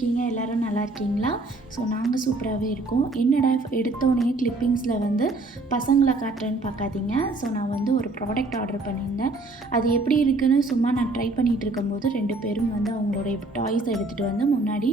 எப்படி இருக்கீங்க எல்லாரும் நல்லா இருக்கீங்களா ஸோ நாங்கள் சூப்பராகவே இருக்கோம். என்னடா எடுத்தோடனே கிளிப்பிங்ஸில் வந்து பசங்களை காட்டுறேன்னு பார்க்காதீங்க. ஸோ நான் வந்து ஒரு ப்ராடக்ட் ஆர்டர் பண்ணியிருந்தேன். அது எப்படி இருக்குன்னு சும்மா நான் ட்ரை பண்ணிகிட்டு இருக்கும்போது ரெண்டு பேரும் வந்து அவங்களுடைய டாய்ஸ் எடுத்துகிட்டு வந்து முன்னாடி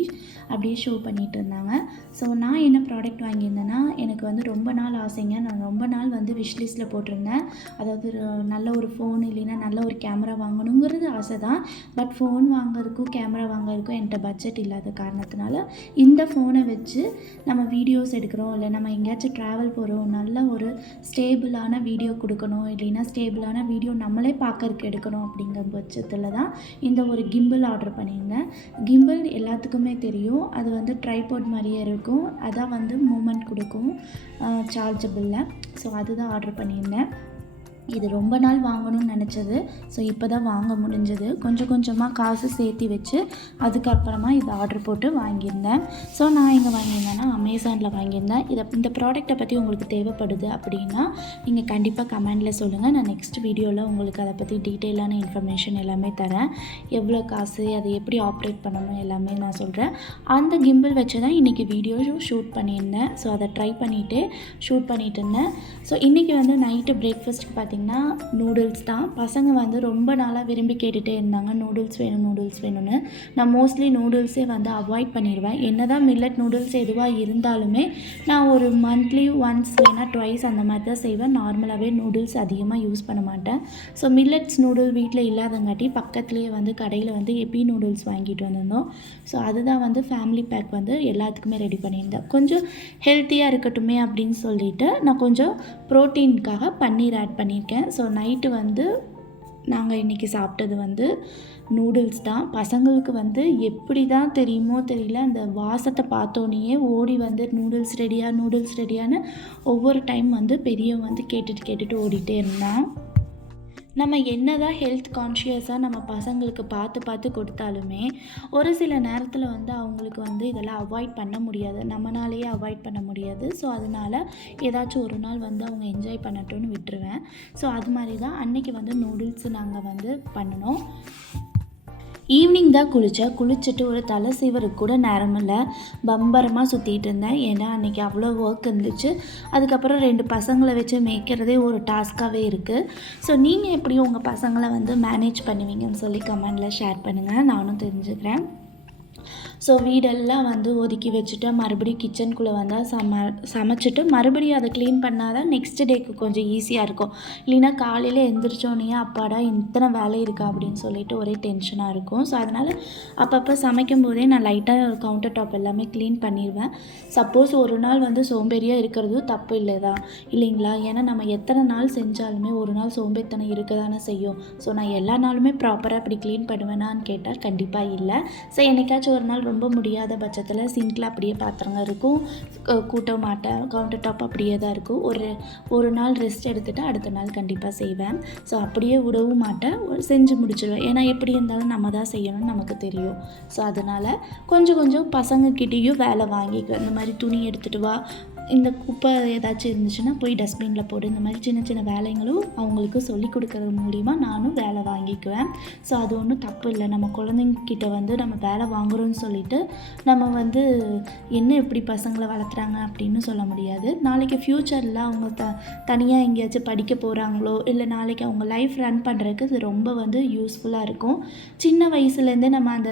அப்படியே ஷோ பண்ணிகிட்டு இருந்தாங்க. ஸோ நான் என்ன ப்ராடக்ட் வாங்கியிருந்தேன்னா எனக்கு வந்து ரொம்ப நாள் ஆசைங்க. நான் ரொம்ப நாள் வந்து விஷ்லிஸ்ட்டில் போட்டிருந்தேன். அதாவது நல்ல ஒரு ஃபோன் இல்லைன்னா நல்ல ஒரு கேமரா வாங்கணுங்கிறது ஆசை தான் பட் ஃபோன் வாங்குறதுக்கும் கேமரா வாங்குறதுக்கும் என்கிட்ட பட்ஜெட் இல்லாத காரணத்தினால இந்த ஃபோனை வச்சு நம்ம வீடியோஸ் எடுக்கிறோம். இல்லை நம்ம எங்கேயாச்சும் ட்ராவல் போகிறோம் நல்ல ஒரு ஸ்டேபிளான வீடியோ கொடுக்கணும். இல்லைன்னா ஸ்டேபிளான வீடியோ நம்மளே பார்க்கறதுக்கு எடுக்கணும் அப்படிங்கிற பட்சத்தில் தான் இந்த ஒரு கிம்பிள் ஆர்டர் பண்ணியிருந்தேன். கிம்பிள் எல்லாத்துக்குமே தெரியும். அது வந்து ட்ரைபோர்ட் மாதிரியே இருக்கும். அதான் வந்து மூமெண்ட் கொடுக்கும். சார்ஜபிளில் ஸோ அதுதான் ஆர்டர் பண்ணியிருந்தேன். இது ரொம்ப நாள் வாங்கணும்னு நினச்சது. ஸோ இப்போ தான் வாங்க முடிஞ்சது. கொஞ்சம் கொஞ்சமாக காசு சேர்த்தி வச்சு அதுக்கப்புறமா இது ஆர்டர் போட்டு வாங்கியிருந்தேன். ஸோ நான் இங்கே வாங்கியிருந்தேன்னா அமேசானில் வாங்கியிருந்தேன். இதை இந்த ப்ராடக்ட்டை பற்றி உங்களுக்கு தேவைப்படுது அப்படின்னா நீங்கள் கண்டிப்பாக கமெண்டில் சொல்லுங்கள் நான் நெக்ஸ்ட் வீடியோவில் உங்களுக்கு அதை பற்றி டீட்டெயிலான இன்ஃபர்மேஷன் எல்லாமே தரேன். எவ்வளோ காசு அதை எப்படி ஆப்ரேட் பண்ணணும் எல்லாமே நான் சொல்கிறேன் அந்த கிம்பிள் வச்சு தான் இன்றைக்கி வீடியோ ஷூட் பண்ணியிருந்தேன். ஸோ அதை ட்ரை பண்ணிவிட்டு ஷூட் பண்ணிகிட்டு இருந்தேன். ஸோ இன்றைக்கி வந்து நைட்டு பிரேக்ஃபாஸ்ட்டுக்கு பார்த்திங்கன்னா நூடுல்ஸ் தான். பசங்க வந்து ரொம்ப நாளாக விரும்பி கேட்டுகிட்டே இருந்தாங்க. நூடுல்ஸ் வேணும் நூடுல்ஸ் வேணும்னு. நான் மோஸ்ட்லி நூடுல்ஸே வந்து அவாய்ட் பண்ணிடுவேன். என்ன தான் மில்லட் நூடுல்ஸ் எதுவாக இருந்தாலுமே நான் ஒரு மந்த்லி ஒன்ஸ் இல்லைன்னா ட்வைஸ் அந்த மாதிரி தான் செய்வேன். நார்மலாகவே நூடுல்ஸ் அதிகமாக யூஸ் பண்ண மாட்டேன். ஸோ மில்லட்ஸ் நூடுல் வீட்டில் இல்லாதங்காட்டி பக்கத்துலேயே வந்து கடையில் வந்து எப்பி நூடுல்ஸ் வாங்கிட்டு வந்திருந்தோம். ஸோ அதுதான் வந்து ஃபேமிலி பேக் வந்து எல்லாத்துக்குமே ரெடி பண்ணியிருந்தேன். கொஞ்சம் ஹெல்த்தியாக இருக்கட்டுமே அப்படின்னு சொல்லிட்டு நான் கொஞ்சம் ப்ரோட்டீனுக்காக பன்னீர் ஆட் பண்ணியிருக்கேன். ஸோ நைட்டு வந்து நாங்கள் இன்றைக்கி சாப்பிட்டது வந்து நூடுல்ஸ் தான். பசங்களுக்கு வந்து எப்படி தான் தெரியுமோ தெரியல அந்த வாசத்தை பார்த்தோன்னே ஓடி வந்து நூடுல்ஸ் ரெடியாக நூடுல்ஸ் ரெடியான்னு ஒவ்வொரு டைம் வந்து பெரியவன் வந்து கேட்டுட்டு கேட்டுட்டு ஓடிட்டே இருந்தான். நம்ம என்ன தான் ஹெல்த் கான்ஷியஸாக நம்ம பசங்களுக்கு பார்த்து பார்த்து கொடுத்தாலுமே ஒரு சில நேரத்தில் வந்து அவங்களுக்கு வந்து இதெல்லாம் அவாய்ட் பண்ண முடியாது. நம்மளாலேயே அவாய்ட் பண்ண முடியாது. ஸோ அதனால் ஏதாச்சும் ஒரு நாள் வந்து அவங்க என்ஜாய் பண்ணட்டும்னு விட்டுருவேன். ஸோ அது மாதிரி தான் அன்றைக்கி வந்து நூடுல்ஸ் நாங்கள் வந்து பண்ணினோம். ஈவினிங் தான் குளித்தேன் குளிச்சுட்டு ஒரு தலை சீவருக்கு கூட நேரம் இல்லை. பம்பரமாக சுற்றிட்டு இருந்தேன். ஏன்னா அன்றைக்கி அவ்வளோ ஒர்க் இருந்துச்சு. அதுக்கப்புறம் ரெண்டு பசங்களை வச்சு மேய்க்கிறதே ஒரு டாஸ்க்காகவே இருக்குது ஸோ நீங்கள் எப்படி உங்கள் பசங்களை வந்து மேனேஜ் பண்ணுவீங்கன்னு சொல்லி கமெண்டில் ஷேர் பண்ணுங்கள் நானும் தெரிஞ்சுக்கிறேன். ஸோ வீடெல்லாம் வந்து ஒதுக்கி வச்சுட்டு மறுபடியும் கிச்சனுக்குள்ளே வந்தால் சம சமைச்சிட்டு மறுபடியும் அதை க்ளீன் பண்ணால் தான் நெக்ஸ்ட் டேக்கு கொஞ்சம் ஈஸியாக இருக்கும். இல்லைன்னா காலையில் எந்திரிச்சோன்னே அப்பாடா இத்தனை வேலை இருக்கா அப்படின்னு சொல்லிட்டு ஒரே டென்ஷனாக இருக்கும். ஸோ அதனால் அப்பப்போ சமைக்கும் போதே நான் லைட்டாக கவுண்டர் டாப் எல்லாமே க்ளீன் பண்ணிடுவேன் சப்போஸ் ஒரு நாள் வந்து சோம்பேறியாக இருக்கிறதும் தப்பு இல்லை தான் இல்லைங்களா? ஏன்னா நம்ம எத்தனை நாள் செஞ்சாலுமே ஒரு நாள் சோம்பேறித்தனம் இருக்க தானே செய்யும். ஸோ நான் எல்லா நாளுமே ப்ராப்பராக இப்படி க்ளீன் பண்ணுவேனான்னு கேட்டால் கண்டிப்பாக இல்லை. ஸோ என்னைக்காச்சும் ஒரு நாள் ரொம்ப முடியாத பட்சத்தில் சிங்கில் அப்படியே பாத்திரங்க இருக்கும். கூட்ட மாட்டேன். கவுண்டர் டாப் அப்படியே தான் இருக்கும். ஒரு ஒரு நாள் ரெஸ்ட் எடுத்துகிட்டு அடுத்த நாள் கண்டிப்பாக செய்வேன். ஸோ அப்படியே விடவும் மாட்டேன். ஒரு- செஞ்சு முடிச்சிடுவேன் ஏன்னா எப்படி இருந்தாலும் நம்ம தான் செய்யணும்னு நமக்கு தெரியும். ஸோ அதனால் கொஞ்சம் கொஞ்சம் பசங்கக்கிட்டேயும் வேலை வாங்கிக்குவேன் இந்த மாதிரி துணி எடுத்துகிட்டு வா இந்த குப்பை ஏதாச்சும் இருந்துச்சுன்னா போய் டஸ்ட்பினில் போடு. இந்த மாதிரி சின்ன சின்ன வேலைங்களும் அவங்களுக்கு சொல்லி கொடுக்குறது மூலிமா நானும் வேலை வாங்கிக்குவேன். ஸோ அது ஒன்றும் தப்பு இல்லை. நம்ம குழந்தைங்கிட்ட வந்து நம்ம வேலை வாங்குறோம்னு சொல்லிட்டு நம்ம வந்து என்ன இப்படி பசங்களை வளர்த்துறாங்க அப்படின்னு சொல்ல முடியாது. நாளைக்கு ஃப்யூச்சரில் அவங்க த தனியாக எங்கேயாச்சும் படிக்க போகிறாங்களோ இல்லை நாளைக்கு அவங்க லைஃப் ரன் பண்ணுறதுக்கு இது ரொம்ப வந்து யூஸ்ஃபுல்லாக இருக்கும். சின்ன வயசுலேருந்தே நம்ம அந்த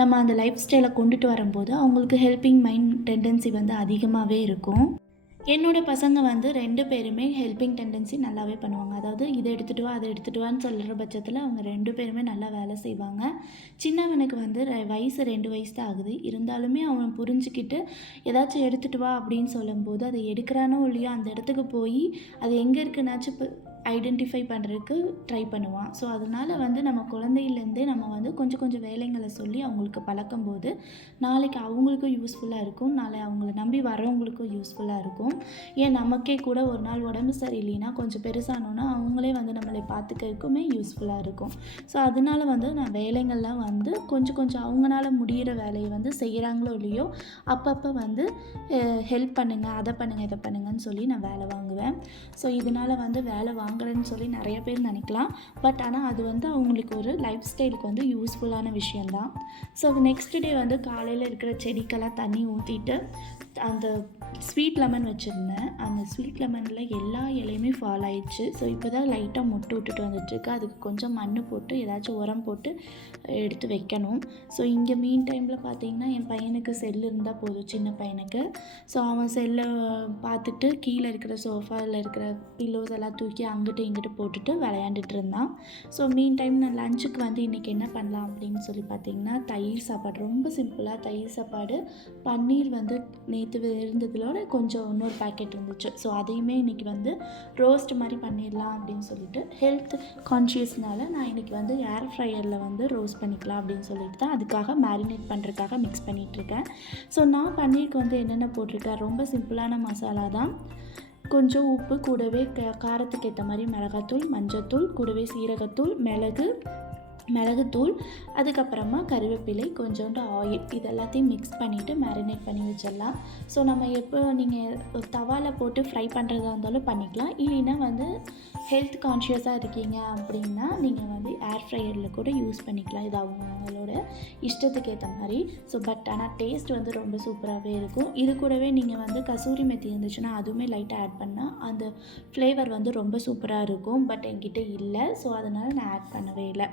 நம்ம அந்த லைஃப் ஸ்டைலை கொண்டுட்டு வரும்போது அவங்களுக்கு ஹெல்பிங் மைண்ட் டெண்டன்சி வந்து அதிகமாகவே இருக்கும். என்னோட பசங்க வந்து ரெண்டு பேருமே ஹெல்பிங் டெண்டன்சி நல்லாவே பண்ணுவாங்க. அதாவது இதை எடுத்துகிட்டு வா அதை எடுத்துகிட்டு வான்னு சொல்கிற பட்சத்தில் அவங்க ரெண்டு பேருமே நல்லா வேலை செய்வாங்க. சின்னவனுக்கு வந்து வயசு ரெண்டு வயசு தான் ஆகுது. இருந்தாலுமே அவன் புரிஞ்சுக்கிட்டு ஏதாச்சும் எடுத்துகிட்டு வா அப்படின்னு சொல்லும்போது அதை எடுக்கிறானோ இல்லையோ அந்த இடத்துக்கு போய் அது எங்கே இருக்குன்னாச்சும் ஐடென்டிஃபை பண்ணுறதுக்கு ட்ரை பண்ணுவான். ஸோ அதனால் வந்து நம்ம குழந்தையிலேருந்தே நம்ம வந்து கொஞ்சம் கொஞ்சம் வேலைங்களை சொல்லி அவங்களுக்கு பழக்கும்போது நாளைக்கு அவங்களுக்கும் யூஸ்ஃபுல்லாக இருக்கும். நாளை அவங்கள நம்பி வரவங்களுக்கும் யூஸ்ஃபுல்லாக இருக்கும். ஏன் நமக்கே கூட ஒரு நாள் உடம்பு சரியில்லைன்னா கொஞ்சம் பெருசானோன்னா அவங்களே வந்து நம்மளை பார்த்துக்கிறதுக்குமே யூஸ்ஃபுல்லாக இருக்கும். ஸோ அதனால வந்து நான் வேலைங்கள்லாம் வந்து கொஞ்சம் கொஞ்சம் அவங்களால முடியிற வேலையை வந்து செய்கிறாங்களோ இல்லையோ அப்பப்போ வந்து ஹெல்ப் பண்ணுங்கள் அதை பண்ணுங்கள் இதை பண்ணுங்கன்னு சொல்லி நான் வேலை வாங்குவேன். ஸோ இதனால் வந்து வேலை வாங்க வாங்குறேன்னு சொல்லி நிறைய பேர் நினைக்கலாம். பட் ஆனால் அது வந்து அவங்களுக்கு ஒரு லைஃப் ஸ்டைலுக்கு வந்து யூஸ்ஃபுல்லான விஷயந்தான் ஸோ நெக்ஸ்ட் டே வந்து காலையில் இருக்கிற செடிக்கெல்லாம் தண்ணி ஊற்றிட்டு அந்த ஸ்வீட் லெமன் வச்சுருந்தேன். அந்த ஸ்வீட் லெமனில் எல்லா இலையுமே ஃபால் ஆயிடுச்சு. ஸோ இப்போ தான் லைட்டாக மொட்டு விட்டுட்டு வந்துட்டுருக்கு. அதுக்கு கொஞ்சம் மண் போட்டு ஏதாச்சும் உரம் போட்டு எடுத்து வைக்கணும். ஸோ இங்கே மீன் டைமில் பார்த்தீங்கன்னா என் பையனுக்கு செல் இருந்தால் போதும் சின்ன பையனுக்கு. ஸோ அவன் செல்லை பார்த்துட்டு கீழே இருக்கிற சோஃபாவில் இருக்கிற பில்லோஸ் எல்லாம் தூக்கி அங்கே அங்கிட்டு இங்கிட்டு போட்டுட்டு விளையாண்டுட்டு இருந்தான் ஸோ மீன் டைம் நான் லஞ்சுக்கு வந்து இன்றைக்கி என்ன பண்ணலாம் அப்படின்னு சொல்லி பார்த்தீங்கன்னா தயிர் சாப்பாடு. ரொம்ப சிம்பிளாக தயிர் சாப்பாடு. பன்னீர் வந்து நேற்று இருந்ததுலோட கொஞ்சம் இன்னொரு பேக்கெட் இருந்துச்சு. ஸோ அதையுமே இன்றைக்கி வந்து ரோஸ்ட் மாதிரி பண்ணிடலாம் அப்படின்னு சொல்லிட்டு ஹெல்த் கான்ஷியஸ்னால நான் இன்றைக்கி வந்து ஏர் ஃப்ரையரில் வந்து ரோஸ்ட் பண்ணிக்கலாம் அப்படின்னு சொல்லிட்டு தான் அதுக்காக மேரினேட் பண்ணுறதுக்காக மிக்ஸ் பண்ணிகிட்ருக்கேன் ஸோ நான் பன்னீருக்கு வந்து என்னென்ன போட்டிருக்கேன்? ரொம்ப சிம்பிளான மசாலா தான். கொஞ்சம் உப்பு கூடவே க காரத்துக்கு ஏற்ற மாதிரி மிளகாத்தூள் மஞ்சத்தூள் கூடவே சீரகத்தூள் மிளகு மிளகுத்தூள் அதுக்கப்புறமா கருவேப்பிலை கொஞ்சோண்டு ஆயில் இது எல்லாத்தையும் மிக்ஸ் பண்ணிவிட்டு மேரினேட் பண்ணி வச்சிடலாம். ஸோ நம்ம எப்போ நீங்கள் தவாவில் போட்டு ஃப்ரை பண்ணுறதா இருந்தாலும் பண்ணிக்கலாம். இல்லைன்னா வந்து ஹெல்த் கான்ஷியஸாக இருக்கீங்க அப்படின்னா நீங்கள் வந்து ஏர் ஃப்ரையரில் கூட யூஸ் பண்ணிக்கலாம். இது அவங்களோட இஷ்டத்துக்கு ஏற்ற மாதிரி. ஸோ பட் ஆனால் டேஸ்ட் வந்து ரொம்ப சூப்பராகவே இருக்கும். இது கூடவே நீங்கள் வந்து கசூரி மெத்தி இருந்துச்சுன்னா அதுவுமே லைட்டாக ஆட் பண்ணால் அந்த ஃப்ளேவர் வந்து ரொம்ப சூப்பராக இருக்கும். பட் என்கிட்ட இல்லை. ஸோ அதனால் நான் ஆட் பண்ணவே இல்லை.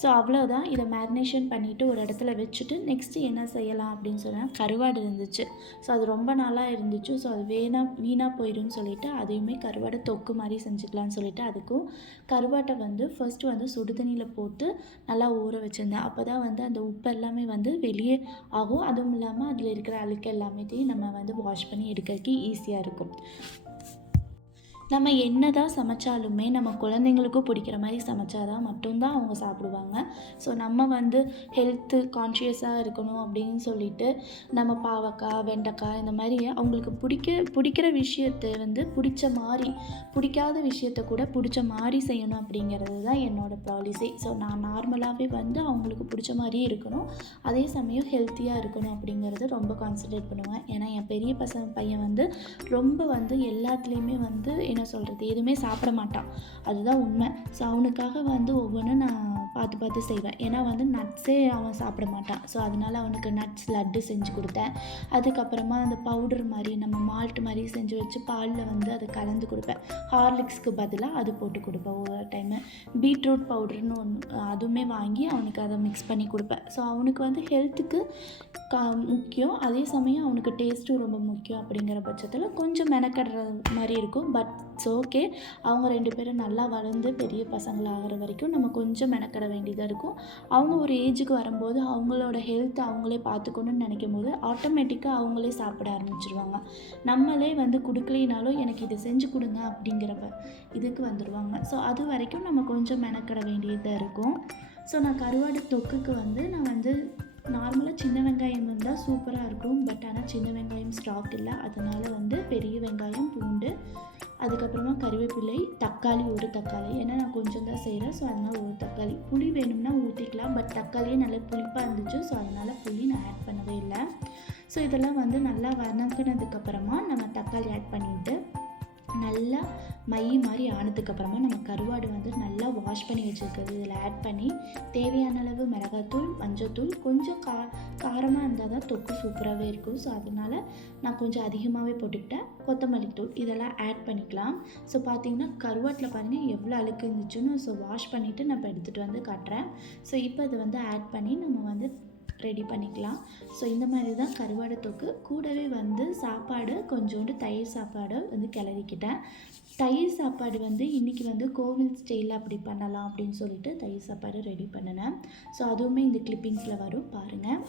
ஸோ அவ்வளோதான் இதை மேரினேஷன் பண்ணிவிட்டு ஒரு இடத்துல வச்சுட்டு நெக்ஸ்ட்டு என்ன செய்யலாம் அப்படின்னு சொன்னால் கருவாடு இருந்துச்சு. ஸோ அது ரொம்ப நாளாக இருந்துச்சு. ஸோ அது வேணா வீணாக போயிடும்னு சொல்லிட்டு அதையுமே கருவாடை தொக்கு மாதிரி செஞ்சுக்கலாம்னு சொல்லிட்டு அதுக்கும் கருவாட்டை வந்து ஃபர்ஸ்ட்டு வந்து சுடுதண்ணியில் போட்டு நல்லா ஊற வச்சுருந்தேன். அப்போ தான் வந்து அந்த உப்பு எல்லாமே வந்து வெளியே ஆகும். அதுவும் இல்லாமல் அதில் இருக்கிற அழுக்கு எல்லாமே நம்ம வந்து வாஷ் பண்ணி எடுக்கிறதுக்கு ஈஸியாக இருக்கும். நம்ம என்ன தான் சமைச்சாலுமே நம்ம குழந்தைங்களுக்கும் பிடிக்கிற மாதிரி சமைச்சாதான் மட்டும்தான் அவங்க சாப்பிடுவாங்க. ஸோ நம்ம வந்து ஹெல்த்து கான்ஷியஸாக இருக்கணும் அப்படின்னு சொல்லிட்டு நம்ம பாவக்காய் வெண்டைக்காய் இந்த மாதிரி அவங்களுக்கு பிடிக்க பிடிக்கிற விஷயத்தை வந்து பிடிச்ச மாதிரி பிடிக்காத விஷயத்த கூட பிடிச்ச மாதிரி செய்யணும் அப்படிங்கிறது தான் என்னோடய பாலிசி ஸோ நான் நார்மலாகவே வந்து அவங்களுக்கு பிடிச்ச மாதிரியே இருக்கணும். அதே சமயம் ஹெல்த்தியாக இருக்கணும் அப்படிங்கிறது ரொம்ப கான்சன்ட்ரேட் பண்ணுவேன். ஏன்னா என் பெரிய பசங்க பையன் வந்து ரொம்ப வந்து எல்லாத்துலேயுமே வந்து என்ன சொல்கிறது எதுவுமே சாப்பிட மாட்டான். அதுதான் உண்மை. ஸோ அவனுக்காக வந்து ஒவ்வொன்றும் நான் பார்த்து பார்த்து செய்வேன். ஏன்னா வந்து நட்ஸே அவன் சாப்பிட மாட்டான். ஸோ அதனால அவனுக்கு நட்ஸ் லட்டு செஞ்சு கொடுத்தேன். அதுக்கப்புறமா அந்த பவுடர் மாதிரி நம்ம மால்ட் மாதிரி செஞ்சு வச்சு பாலில் வந்து அதை கலந்து கொடுப்பேன். ஹார்லிக்ஸ்க்கு பதிலாக அது போட்டு கொடுப்பேன் ஒவ்வொரு டைமு பீட்ரூட் பவுடர்னு ஒன்று அதுவுமே வாங்கி அவனுக்கு அதை மிக்ஸ் பண்ணி கொடுப்பேன். ஸோ அவனுக்கு வந்து ஹெல்த்துக்கு கா முக்கியம். அதே சமயம் அவனுக்கு டேஸ்ட்டும் ரொம்ப முக்கியம் அப்படிங்கிற பட்சத்தில் கொஞ்சம் மெனக்கடுற மாதிரி இருக்கும். பட் இட்ஸ் ஓகே அவங்க ரெண்டு பேரும் நல்லா வளர்ந்து பெரிய பசங்களாகிற வரைக்கும் நம்ம கொஞ்சம் மெனக்கட வேண்டியதாக இருக்கும். அவங்க ஒரு ஏஜுக்கு வரும்போது அவங்களோட ஹெல்த் அவங்களே பார்த்துக்கணும்னு நினைக்கும் போது ஆட்டோமேட்டிக்காக அவங்களே சாப்பிட ஆரம்பிச்சிருவாங்க. நம்மளே வந்து கொடுக்கலினாலும் எனக்கு இதை செஞ்சு கொடுங்க அப்படிங்கிறப்ப இதுக்கு வந்துடுவாங்க ஸோ அது வரைக்கும் நம்ம கொஞ்சம் மெனக்கட வேண்டியதாக இருக்கும். ஸோ நான் கருவாடு தொக்குக்கு வந்து நான் வந்து நார்மலாக சின்ன வெங்காயம் வந்தால் சூப்பராக இருக்கும். பட் ஆனால் சின்ன வெங்காயம் ஸ்டாக் இல்லை. அதனால் வந்து பெரிய வெங்காயம் பூண்டு அதுக்கப்புறமா கறிவேப்பிலை தக்காளி ஒரு தக்காளி. ஏன்னா நான் கொஞ்சம் தான் செய்கிறேன் ஸோ அதனால் ஒரு தக்காளி. புளி வேணும்னா ஊற்றிக்கலாம் பட் தக்காளியே நல்லா புளிப்பாக இருந்துச்சு. ஸோ அதனால் புளி நான் ஆட் பண்ணவே இல்லை. ஸோ இதெல்லாம் வந்து நல்லா வதங்கினதுக்கப்புறமா நம்ம தக்காளி ஆட் பண்ணிவிட்டு நல்லா மை மாதிரி ஆனதுக்கப்புறமா நம்ம கருவாடு வந்து நல்லா வாஷ் பண்ணி வச்சுருக்கிறது. இதில் ஆட் பண்ணி தேவையான அளவு மிளகாத்தூள் மஞ்சத்தூள் கொஞ்சம் கா காரமாக இருந்தால் தான் தொக்கு சூப்பராகவே இருக்கும். ஸோ அதனால் நான் கொஞ்சம் அதிகமாகவே போட்டுக்கிட்டேன். கொத்தமல்லி தூள் இதெல்லாம் ஆட் பண்ணிக்கலாம். ஸோ பார்த்தீங்கன்னா கருவாட்டில் பார்த்தீங்கன்னா எவ்வளோ அழுக்கு இருந்துச்சுன்னு ஸோ வாஷ் பண்ணிவிட்டு நான் இப்போ எடுத்துகிட்டு வந்து காட்டுறேன். ஸோ இப்போ இதை வந்து ஆட் பண்ணி நம்ம வந்து ரெடி பண்ணிக்கலாம். ஸோ இந்த மாதிரி தான் கருவாடு தொக்கு. கூடவே வந்து சாப்பாடு கொஞ்சோண்டு தயிர் சாப்பாடு வந்து கிளறிக்கிட்டேன். தயிர் சாப்பாடு வந்து இன்றைக்கி வந்து கோவில் ஸ்டைலில் அப்படி பண்ணலாம் அப்படின்னு சொல்லிட்டு தயிர் சாப்பாடு ரெடி பண்ணினேன். ஸோ அதுவுமே இந்த கிளிப்பிங்ஸில் வரும். பாருங்கள்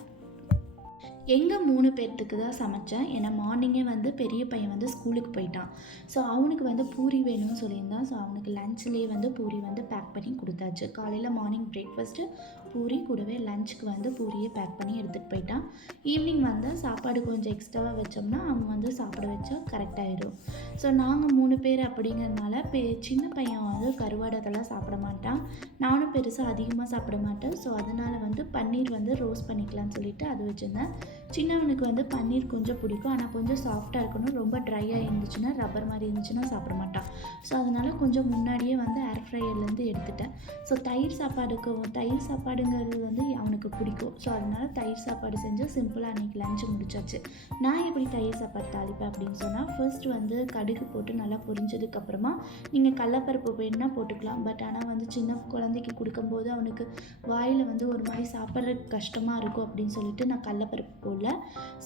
எங்கள் மூணு பேர்த்துக்கு தான் சமைச்சேன். ஏன்னா மார்னிங்கே வந்து பெரிய பையன் வந்து ஸ்கூலுக்கு போயிட்டான். ஸோ அவனுக்கு வந்து பூரி வேணும்னு சொல்லியிருந்தான். ஸோ அவனுக்கு லஞ்ச்லேயே வந்து பூரி வந்து பேக் பண்ணி கொடுத்தாச்சு. காலையில் மார்னிங் பிரேக்ஃபாஸ்ட்டு பூரி கூடவே லஞ்சுக்கு வந்து பூரியை பேக் பண்ணி எடுத்துகிட்டு போயிட்டான். ஈவினிங் வந்து சாப்பாடு கொஞ்சம் எக்ஸ்ட்ராவாக வச்சோம்னா அவங்க வந்து சாப்பிட வச்சா கரெக்டாகிடும் ஸோ நாங்கள் மூணு பேர் அப்படிங்கிறதுனால பெ சின்ன பையன் வந்து கருவாடத்தெல்லாம் சாப்பிட மாட்டான். நானும் பெருசாக அதிகமாக சாப்பிட மாட்டேன். ஸோ அதனால் வந்து பன்னீர் வந்து ரோஸ் பண்ணிக்கலாம்னு சொல்லிட்டு அது வச்சுருந்தேன். சின்னவனுக்கு வந்து பன்னீர் கொஞ்சம் பிடிக்கும். ஆனால் கொஞ்சம் சாஃப்டாக இருக்கணும். ரொம்ப ட்ரையாக இருந்துச்சுன்னா ரப்பர் மாதிரி இருந்துச்சுன்னா சாப்பிட மாட்டான். ஸோ அதனால் கொஞ்சம் முன்னாடியே வந்து ஏர் ஃப்ரையர்லேருந்து எடுத்துட்டேன். ஸோ தயிர் சாப்பாடுக்கு தயிர் சாப்பாடு சாப்பாடுங்கிறது வந்து அவனுக்கு பிடிக்கும். ஸோ அதனால் தயிர் சாப்பாடு செஞ்சு சிம்பிளாக அன்றைக்கி லஞ்சு முடிச்சாச்சு. நான் எப்படி தயிர் சாப்பாடு தாளிப்பேன் அப்படின்னு சொன்னால் ஃபர்ஸ்ட் வந்து கடுகு போட்டு நல்லா பொரிஞ்சதுக்கப்புறமா நீங்கள் கடலப்பருப்பு வேணுன்னா போட்டுக்கலாம். பட் ஆனால் வந்து சின்ன குழந்தைக்கு கொடுக்கும்போது அவனுக்கு வாயில் வந்து ஒரு மாதிரி சாப்பிட்றதுக்கு கஷ்டமாக இருக்கும் அப்படின்னு சொல்லிட்டு நான் கடலப்பருப்பு போடல.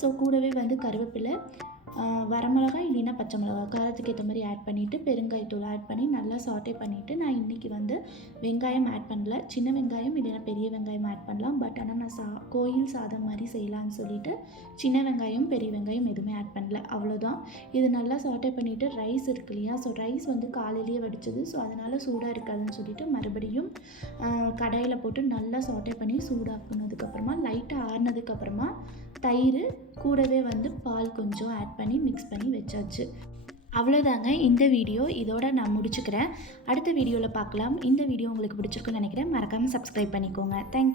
ஸோ கூடவே வந்து கருவேப்பிலை வரமிளகா வரமிளகாய் இல்லைன்னா பச்சை மிளகாய். காரத்துக்கு ஏற்ற மாதிரி ஆட் பண்ணிவிட்டு பெருங்காயத்தூள் ஆட் பண்ணி நல்லா சாட்டே பண்ணிவிட்டு நான் இன்றைக்கி வந்து வெங்காயம் ஆட் பண்ணல. சின்ன வெங்காயம் இல்லைன்னா பெரிய வெங்காயம் ஆட் பண்ணலாம். பட் ஆனால் நான் சா கோயில் சாதம் மாதிரி செய்யலான்னு சொல்லிட்டு சின்ன வெங்காயம் பெரிய வெங்காயம் எதுவுமே ஆட் பண்ணல. அவ்வளோதான் இது நல்லா சாட்டே பண்ணிவிட்டு ரைஸ் இருக்கு இல்லையா? ஸோ ரைஸ் வந்து காலையிலேயே வடிச்சது. ஸோ அதனால் சூடாக இருக்காதுன்னு சொல்லிட்டு மறுபடியும் கடாயில் போட்டு நல்லா சாட்டே பண்ணி சூடாக்குனதுக்கப்புறமா லைட்டாக ஆறுனதுக்கப்புறமா தயிர் கூடவே வந்து பால் கொஞ்சம் ஆட் பண்ணி மிக்ஸ் பண்ணி வச்சாச்சு. அவ்வளோதாங்க இந்த வீடியோ. இதோட நான் முடிச்சுக்கிறேன். அடுத்த வீடியோவில் பார்க்கலாம். இந்த வீடியோ உங்களுக்கு பிடிச்சிருக்குன்னு நினைக்கிறேன். மறக்காமல் சப்ஸ்கிரைப் பண்ணிக்கோங்க. தேங்க்யூ